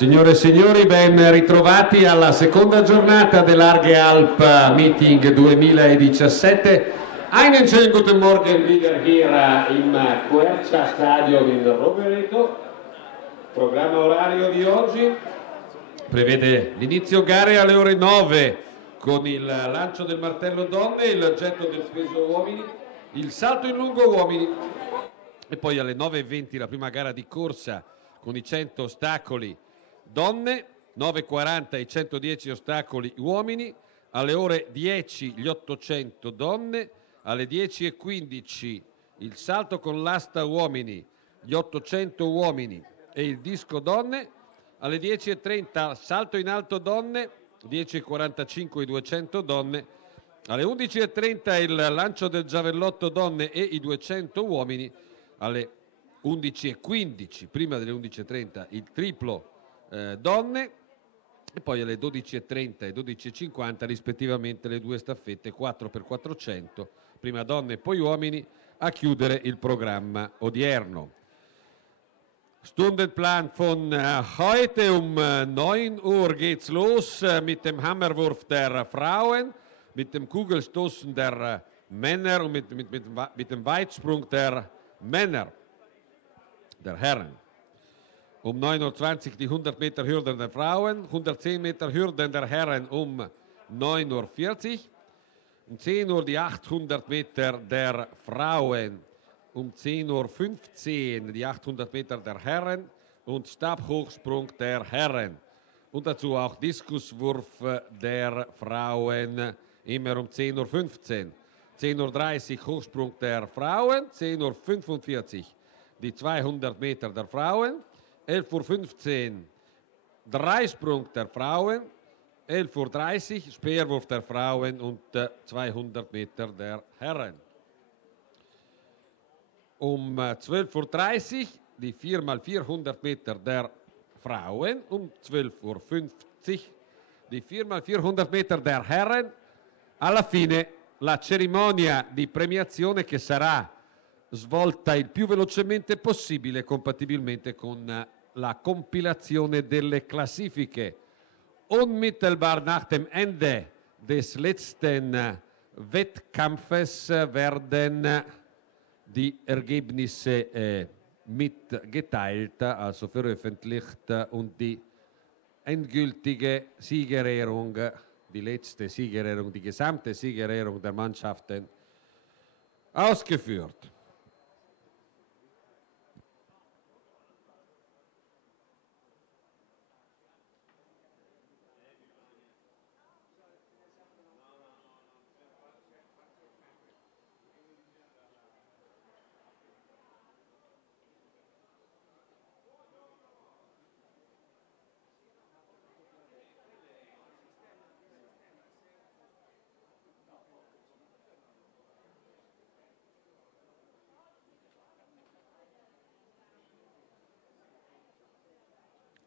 Signore e signori, ben ritrovati alla seconda giornata dell'Arge Alp Meeting 2017. Einen schönen guten Morgen wieder hier im Quercia Stadion in Rovereto. Programma orario di oggi prevede l'inizio gare alle ore 9 con il lancio del martello donne, il getto del peso uomini, il salto in lungo uomini e poi alle 9:20 la prima gara di corsa con i 100 ostacoli donne, 9:40 i 110 ostacoli uomini, alle ore 10 gli 800 donne, alle 10:15 il salto con l'asta uomini, gli 800 uomini e il disco donne, alle 10:30 salto in alto donne, 10:45 i 200 donne, alle 11:30 il lancio del giavellotto donne e i 200 uomini, alle 11:15 prima delle 11:30 il triplo donne e poi alle 12:30 e 12:50 rispettivamente le due staffette 4x400, prima donne e poi uomini, a chiudere il programma odierno. Stundenplan von heute 9 Uhr geht's los mit dem Hammerwurf der Frauen, mit dem Kugelstoßen der Männer und mit dem Weitsprung der Männer, der Herren. 9:20 Uhr die 100 Meter Hürden der Frauen, 110 Meter Hürden der Herren 9:40 Uhr, 10 Uhr die 800 Meter der Frauen, 10:15 Uhr die 800 Meter der Herren und Stabhochsprung der Herren. Und dazu auch Diskuswurf der Frauen, immer 10:15 Uhr. 10:30 Uhr Hochsprung der Frauen, 10:45 Uhr die 200 Meter der Frauen, 11:15 Uhr Dreisprung der Frauen, 11:30 Uhr Speerwurf der Frauen und 200 Meter der Herren. 12:30 Uhr die 4x400 Meter der Frauen, 12:50 Uhr die 4x400 Meter der Herren. Alla fine la cerimonia di premiazione che sarà svolta il più velocemente possibile compatibilmente con la compilazione delle classifiche. Unmittelbar nach dem Ende des letzten Wettkampfes werden die Ergebnisse mitgeteilt, also veröffentlicht, und die endgültige Siegerehrung, die letzte Siegerehrung, die gesamte Siegerehrung der Mannschaften ausgeführt.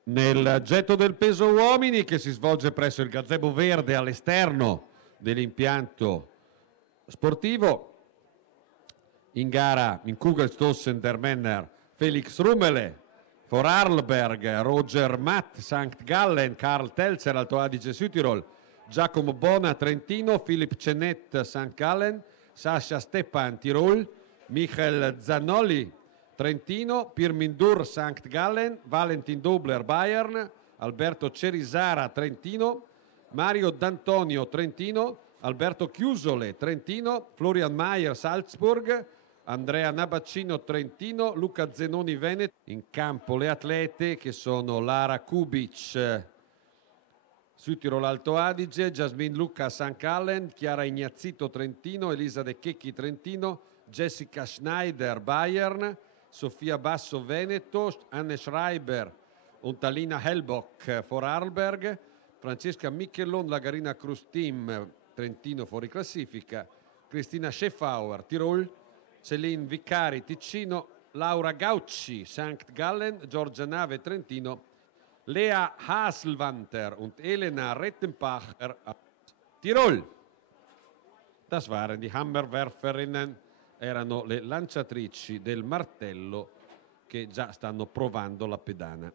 Nel getto del peso uomini, che si svolge presso il gazebo verde all'esterno dell'impianto sportivo, in gara in Kugelstoßen der Männer Felix Rummele, Vorarlberg, Roger Matt, St. Gallen, Karl Telzer, Alto Adige Südtirol, Giacomo Bona, Trentino, Philipp Cenet, St. Gallen, Sascha Stepan, Tirol, Michael Zannoli, Trentino, Pirmindur, St. Gallen, Valentin Dobler, Bayern, Alberto Cerisara, Trentino, Mario D'Antonio, Trentino, Alberto Chiusole, Trentino, Florian Mayer, Salzburg, Andrea Nabaccino, Trentino, Luca Zenoni, Veneto. In campo le atlete che sono Lara Kubic, Südtirol Alto Adige, Jasmine Luca, St. Gallen, Chiara Ignazzito, Trentino, Elisa De Checchi, Trentino, Jessica Schneider, Bayern, Sofia Basso, Veneto, Anne Schreiber und Alina Hellbock, Vorarlberg, Francesca Michelon, Lagarina Cruz Team, Trentino fuori classifica, Cristina Scheffauer, Tirol, Céline Vicari, Ticino, Laura Gauci, St. Gallen, Giorgia Nave, Trentino, Lea Haselwanter und Elena Rettenbacher, Tirol. Das waren die Hammerwerferinnen, erano le lanciatrici del martello che già stanno provando la pedana.